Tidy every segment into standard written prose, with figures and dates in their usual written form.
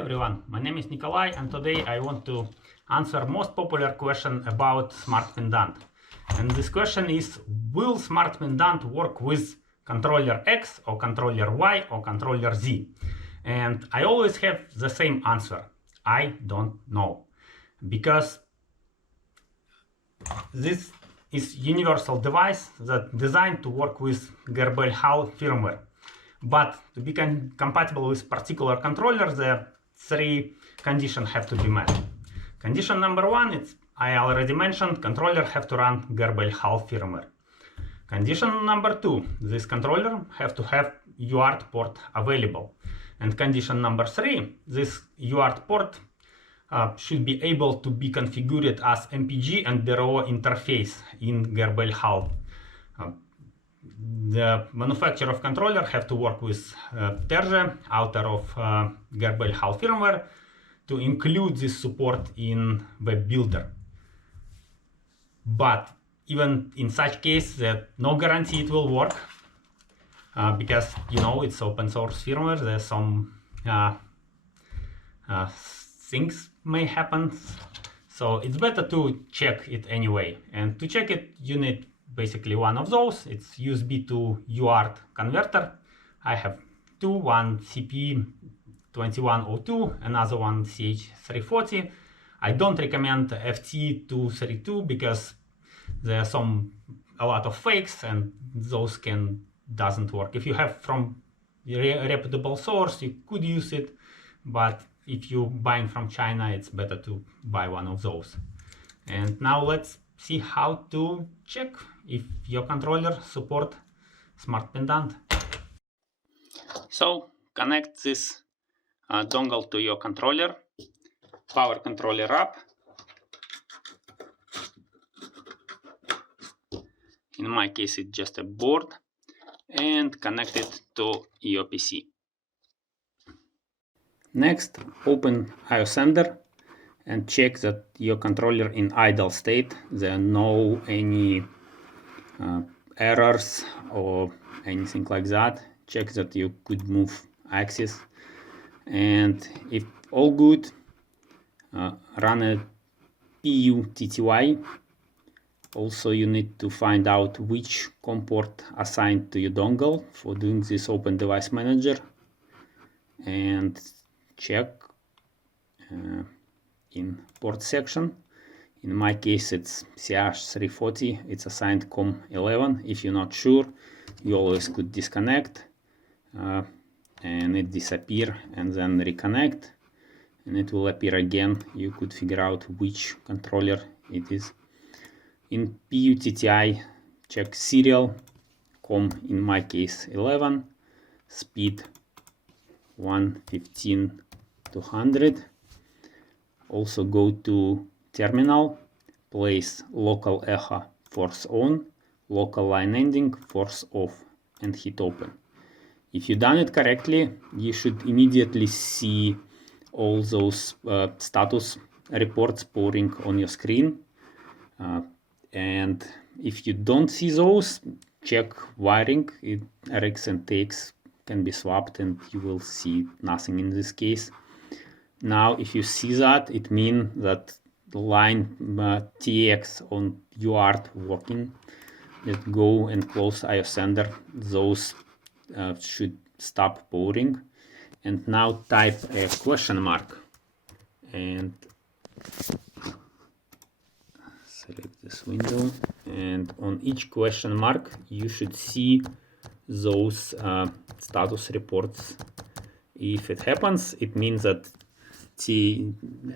everyone, my name is Nikolai and today I want to answer most popular question about SmartPendant. And this question is, will SmartPendant work with controller X or controller Y or controller Z? And I always have the same answer. I don't know. Because this is universal device that designed to work with Garbel Hall firmware. But to be compatible with particular controller, the three conditions have to be met. Condition number one, I already mentioned, controller have to run Garbel Hall firmware. Condition number two, this controller have to have UART port available. And condition number three, this UART port should be able to be configured as MPG and DRO interface in Garbel Hall. The manufacturer of controller have to work with Terje, author of Garbel Hall firmware, to include this support in web builder. But even in such case, there's no guarantee it will work because it's open source firmware. There's some things may happen, so it's better to check it anyway. And to check it, you need basically one of those. It's USB to UART converter. I have two, one CP2102, another one CH340. I don't recommend FT232 because there are a lot of fakes and those doesn't work. If you have from reputable source, you could use it, but if you're buying from China, it's better to buy one of those. And now let's see how to check if your controller support SmartPendant. So connect this dongle to your controller, power controller up. In my case, it's just a board, and connect it to your PC. Next, open IO sender and check that your controller in idle state. There are no any errors or anything like that. Check that you could move axis, and if all good, run a PUTTY. Also, you need to find out which COM port assigned to your dongle. For doing this, open device manager and check in port section. In my case, it's CH340. It's assigned COM11. If you're not sure, you always could disconnect and it disappear, and then reconnect and it will appear again. You could figure out which controller it is. In PUTTY, check serial, COM in my case 11, speed 115/200. Also go to terminal, place local echo force on, local line ending force off, and hit open. If you done it correctly, you should immediately see all those status reports pouring on your screen. And if you don't see those, check wiring. RX and TX can be swapped and you will see nothing in this case. Now, if you see that, it means that the line TX on UART working. Let's go and close IO sender. Those should stop pouring. And now type a question mark and select this window, and on each question mark you should see those status reports. If it happens, it means that the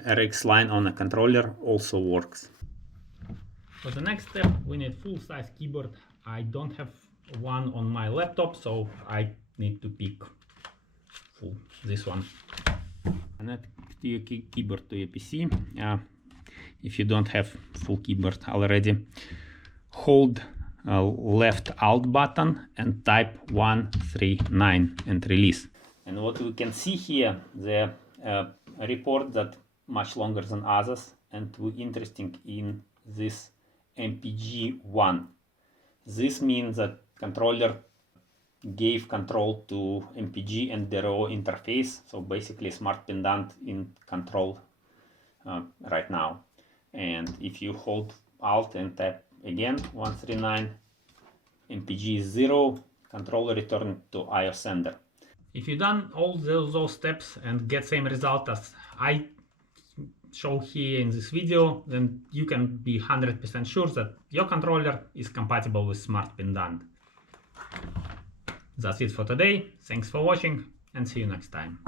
RX line on a controller also works. For the next step, we need full-size keyboard. I don't have one on my laptop, so I need to pick this one. Connect your keyboard to your PC. If you don't have full keyboard already, hold left Alt button and type 139 and release. And what we can see here, the report that much longer than others, and we're interested in this MPG1. This means that controller gave control to MPG and the row interface. So basically SmartPendant in control right now. And if you hold Alt and tap again 139, MPG is 0, controller return to IO sender. If you've done all those steps and get same result as I show here in this video, then you can be 100% sure that your controller is compatible with SmartPendant. That's it for today. Thanks for watching and see you next time.